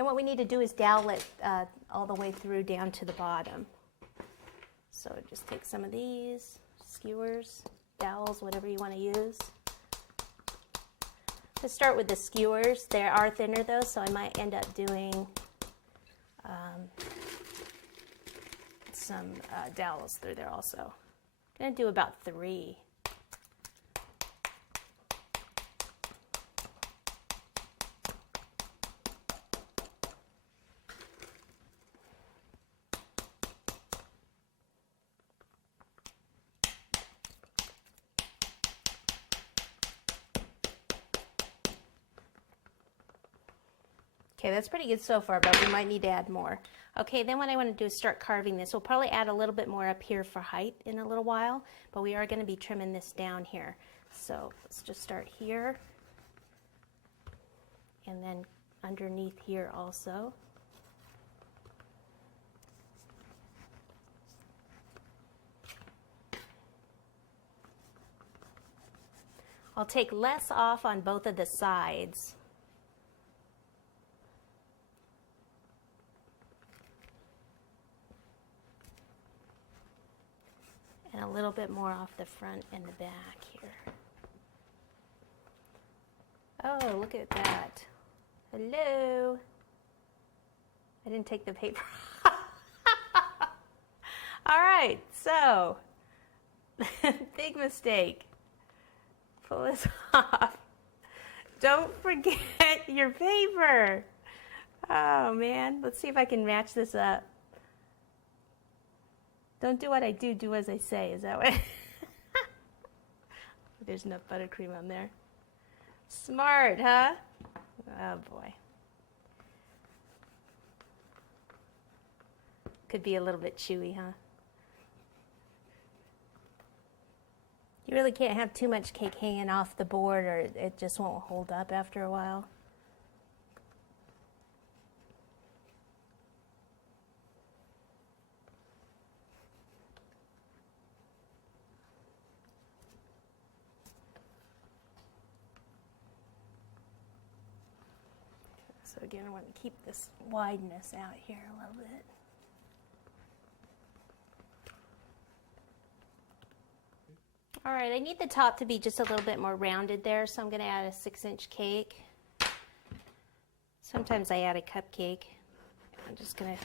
Then what we need to do is dowel it all the way through down to the bottom. So just take some of these skewers, dowels, whatever you want to use. Let's start with the skewers. They are thinner though, so I might end up doing some dowels through there also. I'm going to do about 3. Okay, that's pretty good so far, but we might need to add more. Okay, then what I want to do is start carving this. We'll probably add a little bit more up here for height in a little while, but we are going to be trimming this down here. So let's just start here, and then underneath here also. I'll take less off on both of the sides. And a little bit more off the front and the back here. Oh, look at that. Hello. I didn't take the paper. All right, so big mistake. Pull this off. Don't forget your paper. Oh man, let's see if I can match this up. Don't do what I do, do as I say. Is that what? There's enough buttercream on there. Smart, huh? Oh boy. Could be a little bit chewy, huh? You really can't have too much cake hanging off the board or it just won't hold up after a while. So again, I want to keep this wideness out here a little bit. All right, I need the top to be just a little bit more rounded there, so I'm going to add a 6-inch cake. Sometimes I add a cupcake. I'm just going to,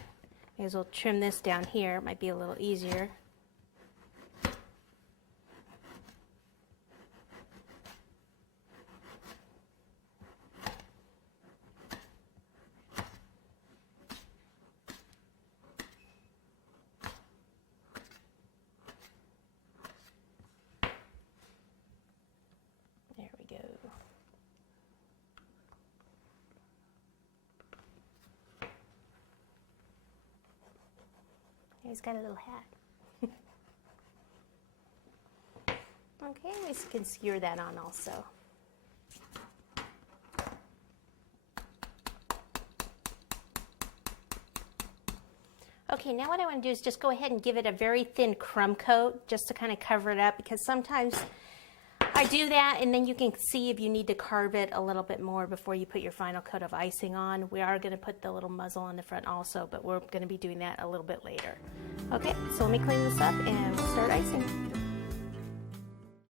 may as well trim this down here. It might be a little easier. He's got a little hat. Okay, we can skewer that on also. Okay, now what I want to do is just go ahead and give it a very thin crumb coat just to kind of cover it up, because sometimes I do that and then you can see if you need to carve it a little bit more before you put your final coat of icing on. We are going to put the little muzzle on the front also, but we're going to be doing that a little bit later. Okay, so let me clean this up and we'll start icing.